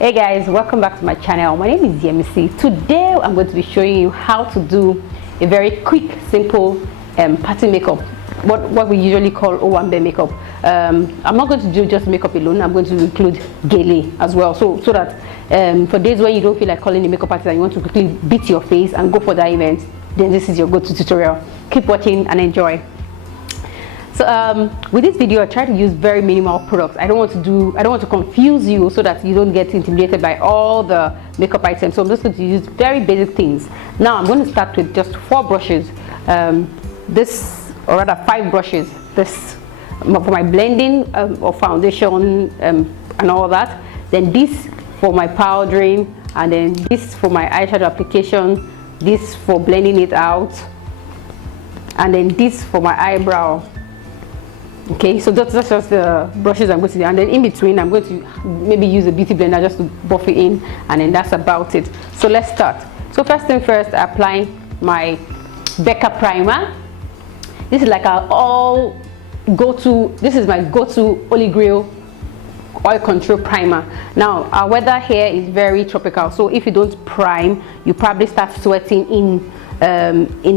Hey guys, welcome back to my channel. My name is Yemisi. Today I'm going to be showing you how to do a very quick, simple party makeup, what we usually call owambe makeup. I'm not going to do just makeup alone. I'm going to include Gele as well, so that for days when you don't feel like calling a makeup artist and you want to quickly beat your face and go for that event, then this is your go-to tutorial. Keep watching and enjoy. So with this video, I try to use very minimal products. I don't want to confuse you so that you don't get intimidated by all the makeup items. So I'm just going to use very basic things. Now I'm going to start with just 4 brushes. This, or rather 5 brushes. This for my blending of foundation and all that. Then this for my powdering, and then this for my eyeshadow application. This for blending it out, and then this for my eyebrow. Okay, so that's just the brushes I'm going to do, and then in between I'm going to maybe use a beauty blender just to buff it in, and then that's about it. So let's start. So first thing first, I apply my Becca primer. This is like this is my go-to Holy Grail oil control primer. Now our weather here is very tropical, so if you don't prime, you probably start sweating in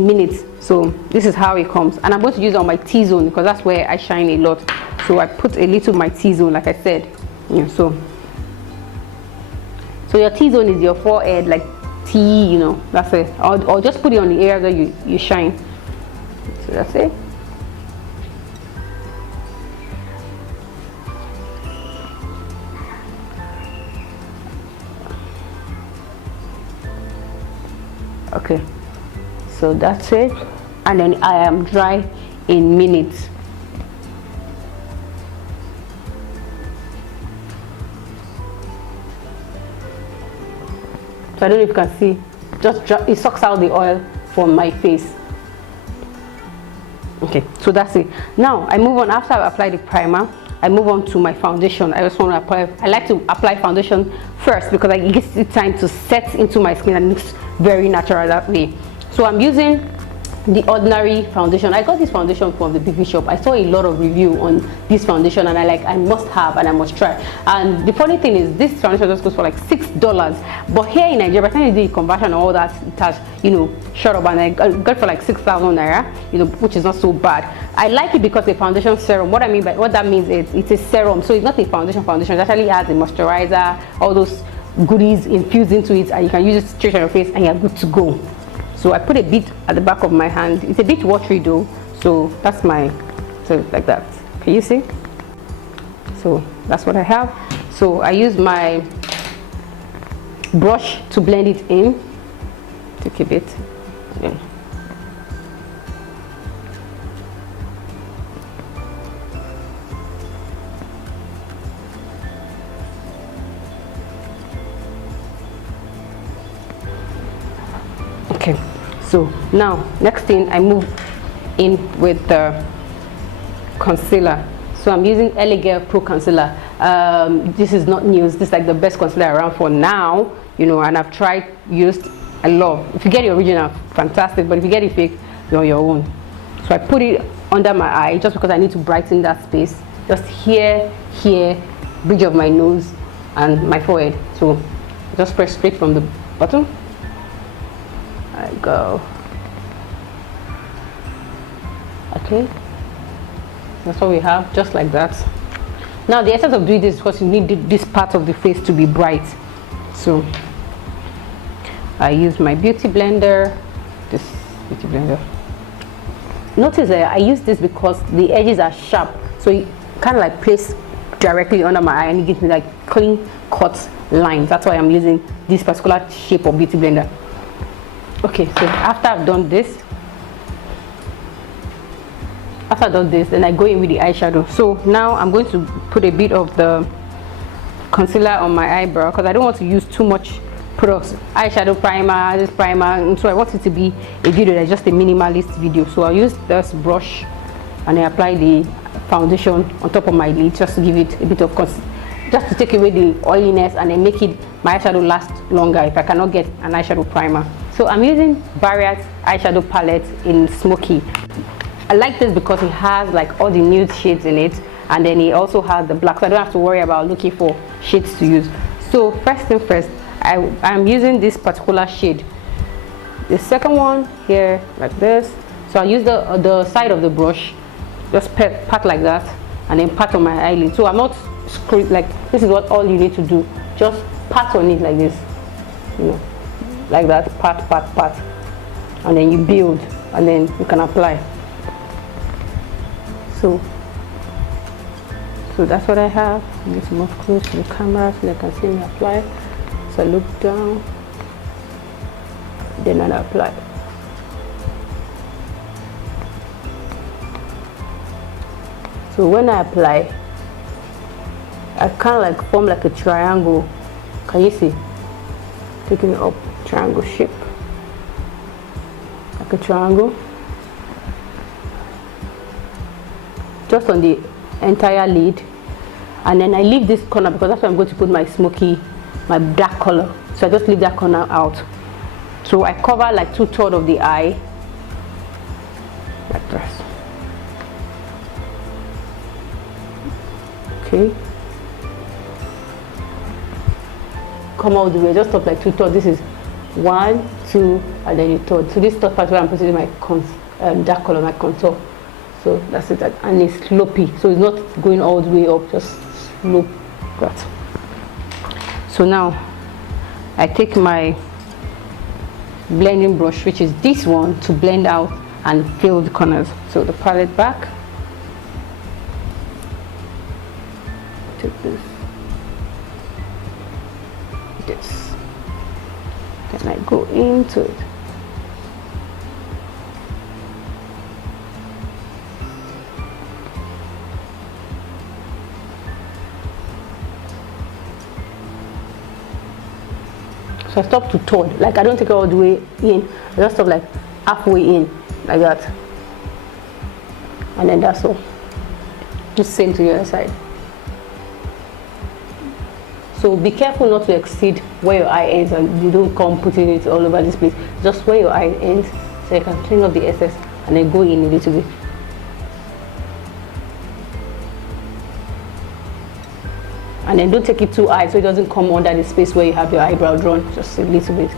minutes. So this is how it comes, and I'm going to use it on my T-zone because that's where I shine a lot. So I put a little my T-zone, like I said. Yeah, so your T-zone is your forehead, like T, you know, that's it. Or just put it on the area that you shine. So that's it. Okay, so that's it, and then I am dry in minutes. So I don't know if you can see, it sucks out the oil from my face. Okay, so that's it. Now I move on. After I apply the primer, I move on to my foundation. I just want to apply. I like to apply foundation first because it gives it time to set into my skin and looks very natural that way. So I'm using the ordinary foundation. I got this foundation from the BB shop. I saw a lot of review on this foundation, and I must have and I must try. And the funny thing is, this foundation just goes for like $6, but here in Nigeria, by the time you do the conversion and all that, it has, you know, shot up, and I got it for like 6,000 naira, you know, which is not so bad. I like it because the foundation serum. What that means is it's a serum, so it's not a foundation. It actually has a moisturizer, all those goodies infused into it, and you can use it straight on your face and you're good to go. So I put a bit at the back of my hand. It's a bit watery though, so that's so like that. Can you see? So that's what I have. So I use my brush to blend it in, to keep it. Yeah. Okay, so now next thing, I move in with the concealer. So I'm using Gele Pro Concealer. This is not news. This is like the best concealer around for now, you know, and I've used a lot. If you get the original, fantastic, but if you get it fake, you're on your own. So I put it under my eye just because I need to brighten that space. Just here, bridge of my nose and my forehead. So just press straight from the bottom. I go. Okay, that's what we have, just like that. Now the essence of doing this is because you need this part of the face to be bright. So I use my beauty blender. This beauty blender. Notice that I use this because the edges are sharp, so you kind of like place directly under my eye and it gives me like clean cut lines. That's why I'm using this particular shape of beauty blender. Okay, so after I've done this, then I go in with the eyeshadow. So now I'm going to put a bit of the concealer on my eyebrow because I don't want to use too much products. Eyeshadow primer, this primer, and so I want it to be a video that's just a minimalist video. So I'll use this brush and I apply the foundation on top of my lid just to give it a bit of just to take away the oiliness and then make my eyeshadow last longer if I cannot get an eyeshadow primer. So I'm using Various eyeshadow palette in Smoky. I like this because it has like all the nude shades in it, and then it also has the black, so I don't have to worry about looking for shades to use. So first thing first, I'm using this particular shade. The second one here like this. So I use the side of the brush, just pat like that, and then pat on my eyelid. So I'm not screwed, like this is what all you need to do. Just pat on it like this, you know, like that, pat, pat, pat, and then you build, and then you can apply. So that's what I have. I need to move close to the camera so they can see me apply. So I look down, then I apply. So when I apply, I kind of like form like a triangle. Can you see? Taking it up, triangle shape, like a triangle, just on the entire lid. And then I leave this corner because that's where I'm going to put my smoky, my black color. So I just leave that corner out. So I cover like 2/3 of the eye, like this. Okay. Come all the way, just up like 2/3. This is 1, 2, and then you third. So this third part where I'm putting my dark color, my contour. So that's it, and it's slopey, so it's not going all the way up, just slope that. So now I take my blending brush, which is this one, to blend out and fill the corners. So the palette back, take this, then I go into it. So I stop to third, like I don't take it all the way in, I just stop like halfway in, like that. And then that's all. Just same to the other side. So be careful not to exceed where your eye ends, and you don't come putting it all over this place. Just where your eye ends, so you can clean up the excess and then go in a little bit. And then don't take it too high so it doesn't come under the space where you have your eyebrow drawn, just a little bit.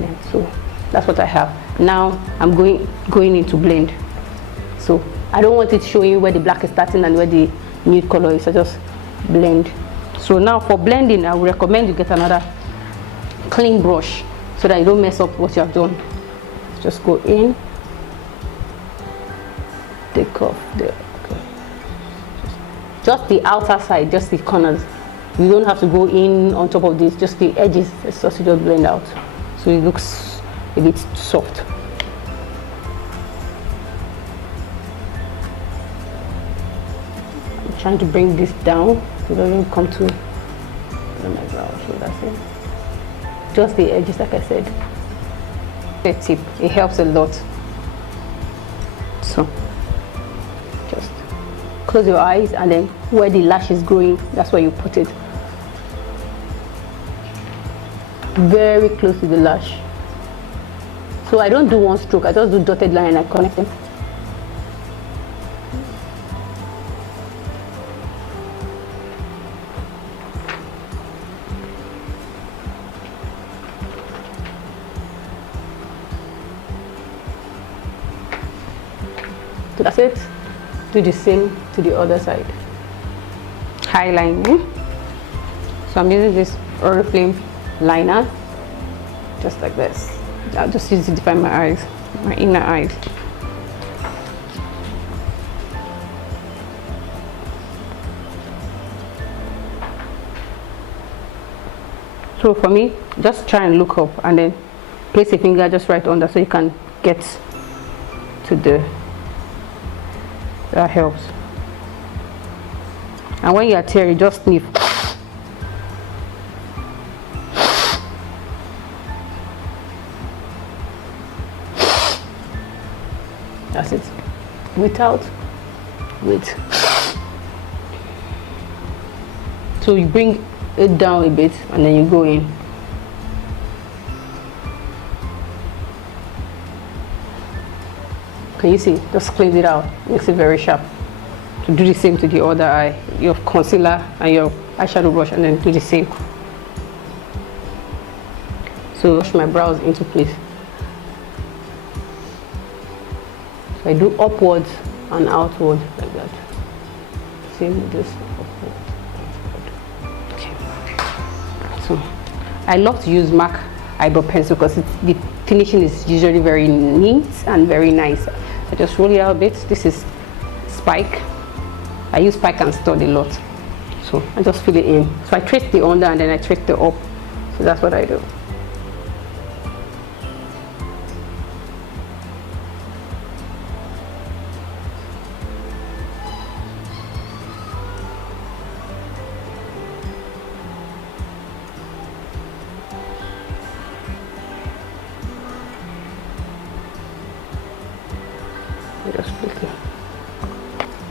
Yeah, so that's what I have. Now I'm going into blend. So I don't want it showing where the black is starting and where the nude color is, so just blend. So now for blending, I would recommend you get another clean brush so that you don't mess up what you have done. Just go in, take off the just the outer side, just the corners. You don't have to go in on top of this, just the edges. It's just to just blend out, so it looks a bit soft. I'm trying to bring this down so it doesn't come to my brow. So that's it. Just the edges, like I said. A tip, it helps a lot. So just close your eyes, and then where the lash is growing, that's where you put it. Very close to the lash. So I don't do one stroke, I just do dotted line and I connect them. So that's it. Do the same to the other side. Highlining. So I'm using this Oriflame liner, just like this. I'll just use it to define my eyes, my inner eyes. So for me, just try and look up and then place a finger just right under so you can get to the, that helps. And when you are tearing, just sniff. That's it. Without, with. So you bring it down a bit and then you go in. Can you see? Just clean it out. Makes it very sharp. To do the same to the other eye. Your concealer and your eyeshadow brush, and then do the same. So push my brows into place. So I do upwards and outwards like that. Same with this. Okay. So I love to use MAC eyebrow pencil because the finishing is usually very neat and very nice. I just roll it out a bit. This is spike. I use spike and stud a lot. So I just fill it in. So I trace the under and then I trace the up. So that's what I do.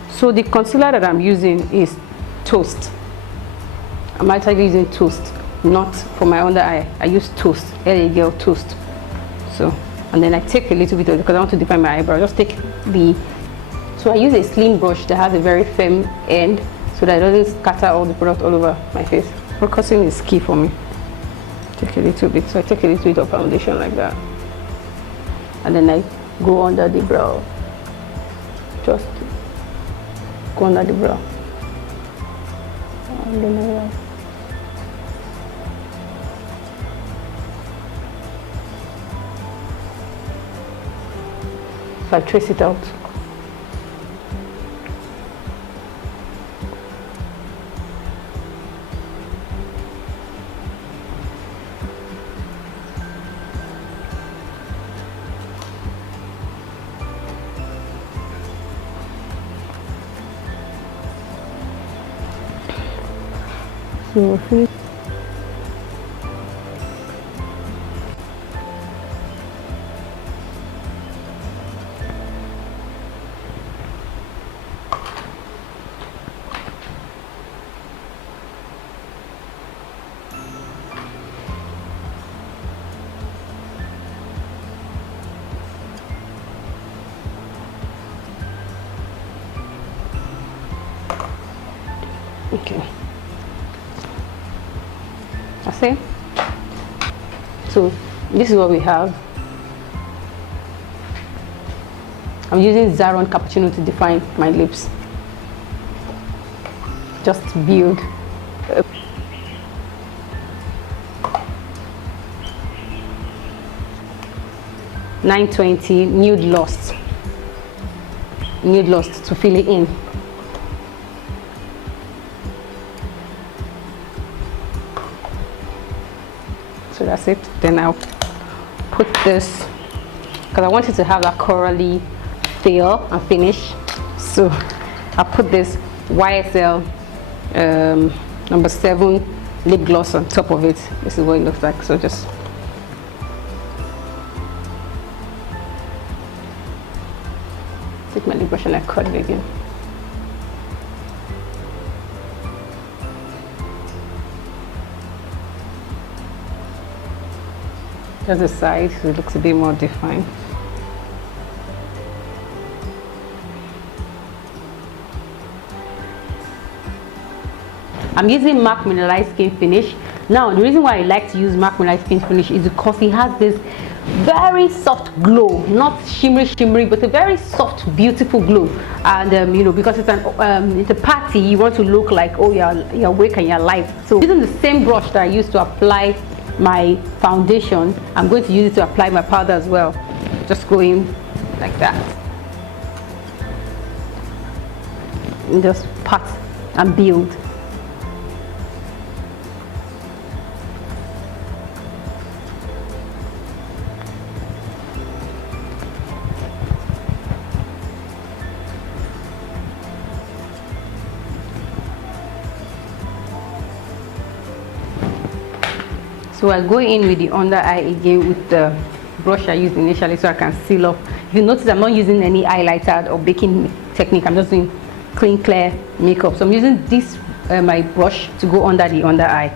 So the concealer that I'm using is Toast. I'm actually using Toast, not for my under eye. I use Toast, LA Girl Toast. So, and then I take a little bit of it because I want to define my eyebrow. Just take so I use a slim brush that has a very firm end so that it doesn't scatter all the product all over my face. Focusing is key for me. Take a little bit. So I take a little bit of foundation like that. And then I go under the brow. Just go under the brow. And then so I trace it out. So finish. Okay. That's it. So this is what we have. I'm using Zaron Cappuccino to define my lips. Just build. $9.20 Nude Lost to fill it in. So that's it. Then I'll put this because I want it to have that corally feel and finish. So I'll put this YSL number 7 lip gloss on top of it. This is what it looks like. So just take my lip brush and I cut it again. Just the side so it looks a bit more defined. I'm using MAC Mineralized Skin Finish. Now the reason why I like to use MAC Mineralized Skin Finish is because it has this very soft glow, not shimmery, but a very soft, beautiful glow. And you know, because it's a party, you want to look like, oh, you're awake and you're alive. So using the same brush that I used to apply my foundation, I'm going to use it to apply my powder as well. Just go in like that and just pat and build. So I'll go in with the under eye again with the brush I used initially so I can seal off. If you notice, I'm not using any highlighter or baking technique. I'm just doing clean, clear makeup. So I'm using this my brush to go under the under eye,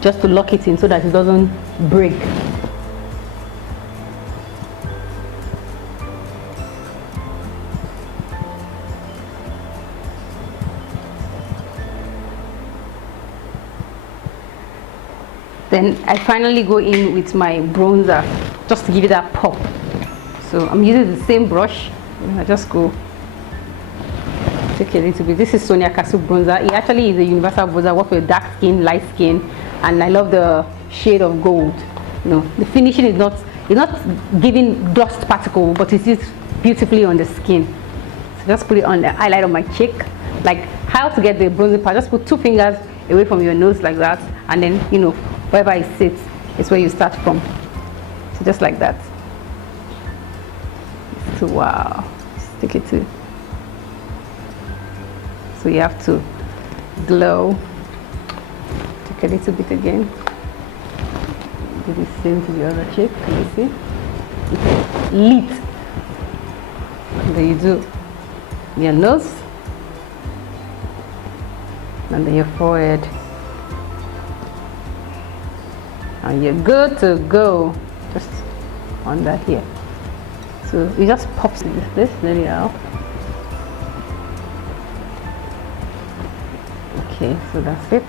just to lock it in so that it doesn't break. Then I finally go in with my bronzer just to give it that pop. So I'm using the same brush. I just go take a little bit. This is Sonia Castle bronzer. It actually is a universal bronzer, works with dark skin, light skin, and I love the shade of gold. You know, the finishing is not giving dust particle, but it is beautifully on the skin. So just put it on the highlight of my cheek. Like how to get the bronzing part, just put 2 fingers away from your nose like that, and then, you know, wherever it sits is where you start from. So just like that. So wow, stick it to. So you have to glow. Take a little bit again. Do the same to the other cheek. Can you see? It's lit. And then you do your nose, and then your forehead, and you're good to go. Just on that here. So you just pop this, there you are. Okay, so that's it.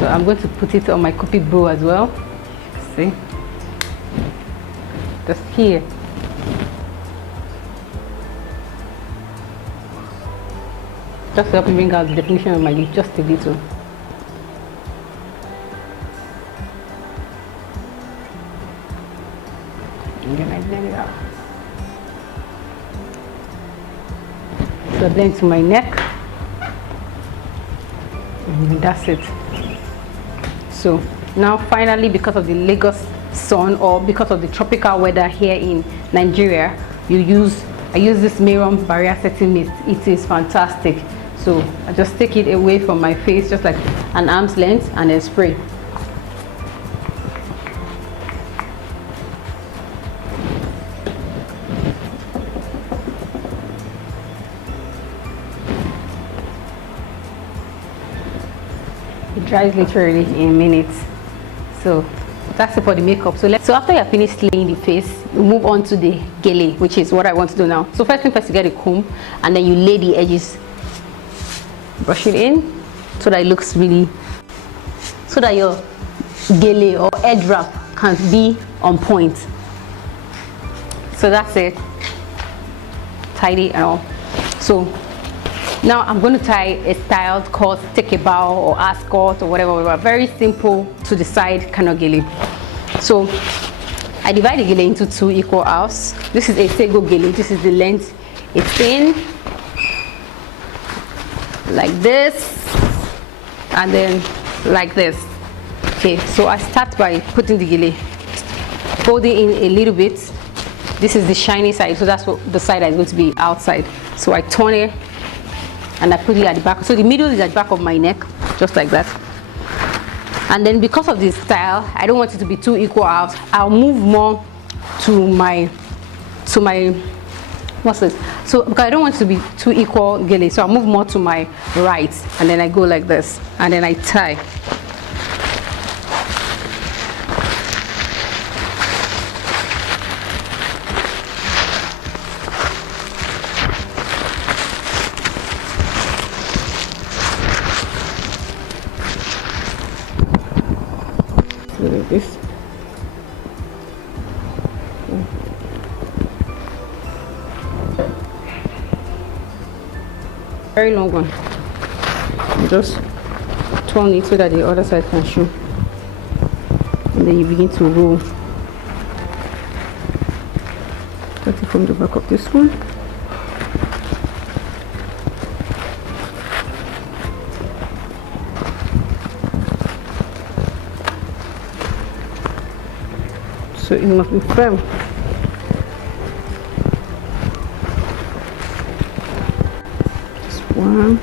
So I'm going to put it on my Cupid brow as well. See, just here. Just to help me bring out the definition of my lip just a little. And then I blend it out. So I blend to my neck. And that's it. So now finally, because of the Lagos sun or because of the tropical weather here in Nigeria, I use this Miron barrier setting mist. It is fantastic. So I just take it away from my face, just like an arm's length, and then spray. It dries literally in minutes. So that's it for the makeup. So after you're finished laying the face, you move on to the gele, which is what I want to do now. So first thing first, you get a comb, and then you lay the edges. Brush it in so that it looks really, so that your gele or edge wrap can be on point. So that's it, tidy and all. So now I'm going to tie a styled cut, take a bow or ascot or whatever, very simple to the side kind of gele. So I divide the gele into 2 equal halves. This is a sego gele. This is the length it's in, like this, and then like this. Okay, so I start by putting the gele, folding in a little bit. This is the shiny side, so that's what the side that is going to be outside. So I turn it and I put it at the back. So the middle is at the back of my neck, just like that. And then because of this style, I don't want it to be 2 equal halves. I'll move more to my what's this? So because I don't want it to be 2 equal gele, so I'll move more to my right, and then I go like this, and then I tie. Like this. Very long one. Just turn it so that the other side can show, and then you begin to roll. Start it from the back of this one. So it must be firm. One.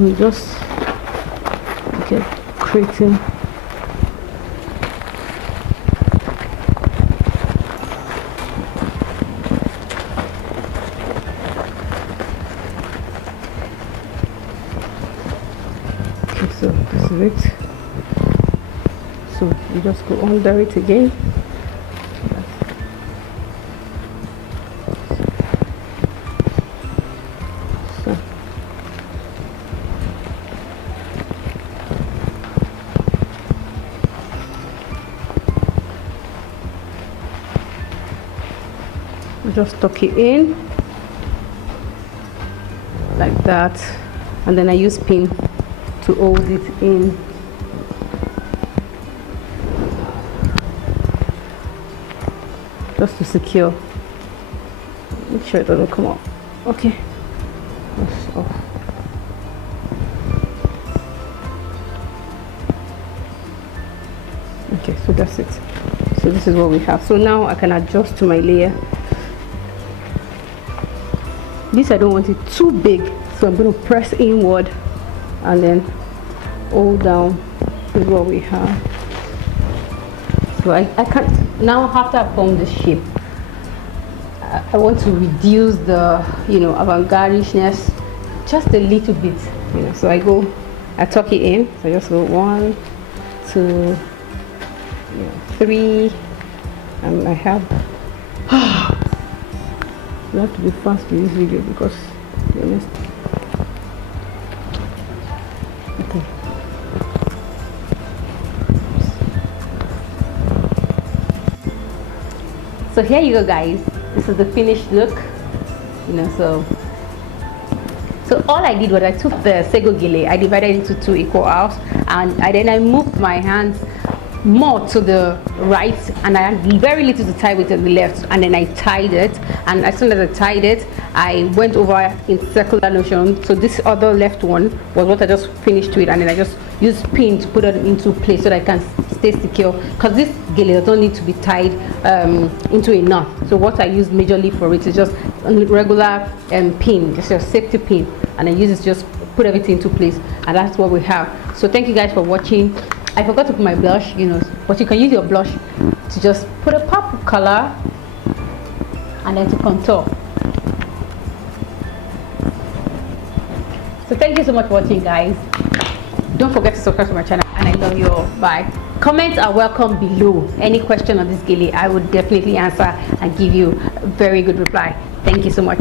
So just get creating. Okay, so this is it. So you just go under it again. Just tuck it in like that, and then I use pin to hold it in. Just to secure. Make sure it doesn't come up. Okay. That's off. Okay, so that's it. So this is what we have. So now I can adjust to my layer. This I don't want it too big, so I'm going to press inward and then hold down. This is what we have. So I can't now, after I form the shape, I want to reduce the avant-gardishness just a little bit, so I tuck it in. So I just go 1, 2, 3, and I have you have to be fast with this video because you're missed. Okay. So here you go, guys. This is the finished look. So all I did was I took the Sego Gele, I divided it into 2 equal halves, and then I moved my hands more to the right, and I had very little to tie with on the left, and then I tied it, and as soon as I tied it, I went over in circular motion. So this other left one was what I just finished with, and then I just used pin to put it into place so that I can stay secure, because this Gele doesn't need to be tied into a knot. So what I use majorly for it is just a regular pin, just a safety pin, and I use it to just put everything into place, and that's what we have. So thank you guys for watching. I forgot to put my blush, but you can use your blush to just put a purple color and then to contour. So thank you so much for watching, guys. Don't forget to subscribe to my channel, and I love you all. Bye. Comments are welcome below. Any question on this Gele, I would definitely answer and give you a very good reply. Thank you so much.